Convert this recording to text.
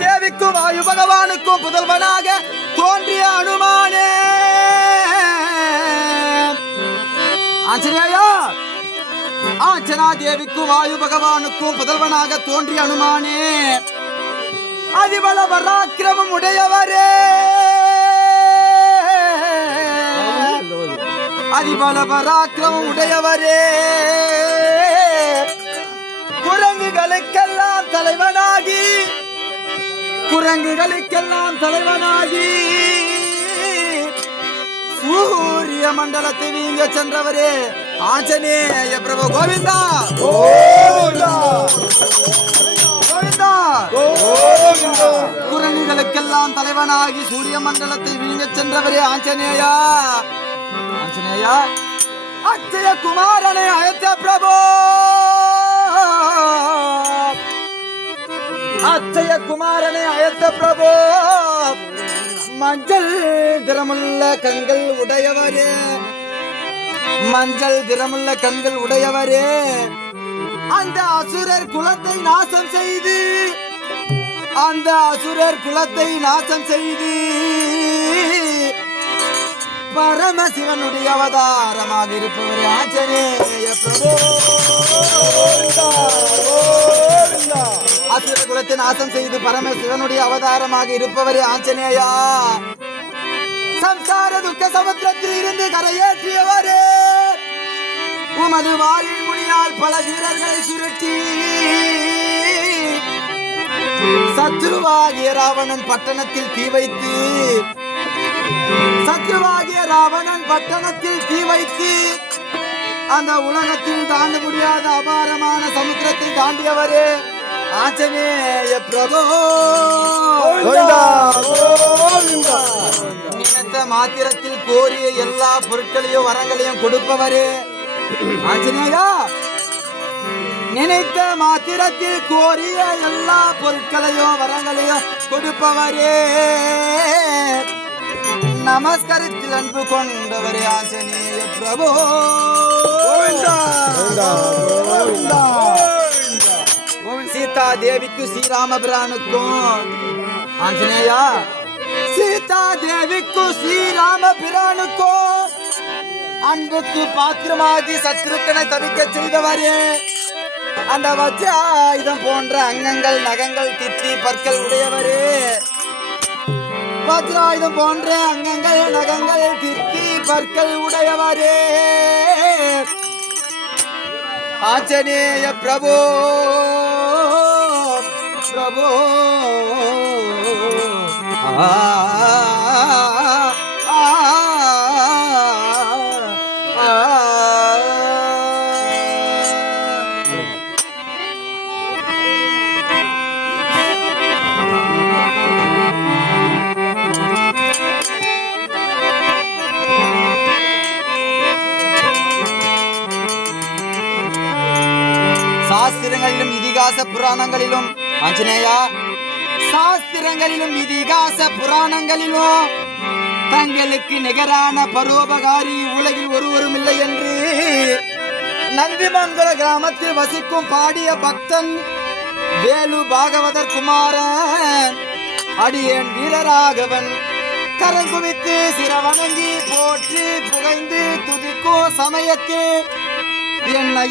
தேவிக்கும் வாயு பகவானுக்கும் புதல்வனாக தோன்றிய அனுமானே. ஆஞ்சநேயா ஆஞ்சனா தேவிக்கும் வாயு பகவானுக்கும் புதல்வனாக தோன்றிய அனுமானே. அதிபல பராக்கிரமம் உடையவரே அதிபல பராக்கிரமம் உடையவரே. குரங்குகளுக்கெல்லாம் தலைவனாகி குரங்குகளுக்கெல்லாம் தலைவனாகி சூரிய மண்டலத்தை வீங்க சென்றவரே ஆஞ்சநேய பிரபு கோவிந்தா. கோவிந்தா. கோவிந்தா. குரங்குகளுக்கெல்லாம் தலைவனாகி சூரிய மண்டலத்தை வீங்க சென்றவரே ஆஞ்சநேயா. ஆஞ்சநேயா. அச்சய குமாரனை அழைத்த பிரபு. குமாரனை அழைத்த மஞ்சள் திறமுள்ள கண்கள் உடையவரே. மஞ்சள் திறமுள்ள கண்கள் உடையவரே. அந்த அசுரர் குலத்தை நாசம் செய்து அந்த அசுரர் குலத்தை நாசம் செய்து பரமசிவனுடைய அவதாரமாக இருப்பவர் ஆச்சரிய பிரபு. அசுர குலத்தை நாசம் செய்து பரம சிவனுடைய அவதாரமாக இருப்பவரே ஆஞ்சநேயா. சம்சார துக்க சமுத்திரத்தில் இருந்து கரையேற்றியவரே. உமது வாயின் முடியால் பல வீரர்களை சுருட்டி சத்ருவாகிய ராவணன் பட்டணத்தில் தீ வைத்து சத்ருவாகிய ராவணன் பட்டணத்தில் தீ வைத்து அந்த உலகத்தில் தாண்ட முடியாத அபாரமான சமுத்திரத்தை தாண்டியவரே. ஆஞ்சநேய பிரபு. நினைத்த மாத்திரத்தில் கோரிய எல்லா பொருட்களையும் வரங்களையும் கொடுப்பவரே. ஆஞ்சநேயா நினைத்த மாத்திரத்தில் கோரிய எல்லா பொருட்களையும் வரங்களையும் கொடுப்பவரே. நமஸ்கரித்தில் அன்பு கொண்டவரே ஆஞ்சநேய பிரபு. சீதா ஸ்ரீராமபிரானுக்கும். ஆஞ்சநேயா சீதா தேவிக்கும் ஸ்ரீராமபிரானுக்கும் அன்புக்கு பாத்திரமாகி சத்ருக்கனை தவிக்க செய்தவரே. அந்த வஜ்ராயுதம் போன்ற அங்கங்கள் நகங்கள் திட்டி பற்கள் உடையவரே. வஜ்ராயுதம் போன்ற அங்கங்கள் நகங்கள் திட்டி பற்கள் உடையவரே. ஆஞ்சநேய பிரபு பிரபு ஆ, இதிகாச புராணங்களிலும் ஆஞ்சநேயா சாஸ்திரங்களிலும் இதிகாச புராணங்களிலும் தங்களுக்கு நிகரான பரோபகாரி உலகில் ஒருவரும் இல்லை என்று நந்திமங்கல கிராமத்தில் வசிக்கும் பாடிய பக்தன் வேலு பாகவதர் குமாரன் அடியேன் வீரராகவன். கரம் குவித்து சிரவணங்கி போற்றி புகைந்து துதிக்கும் சமயத்தில் என்னை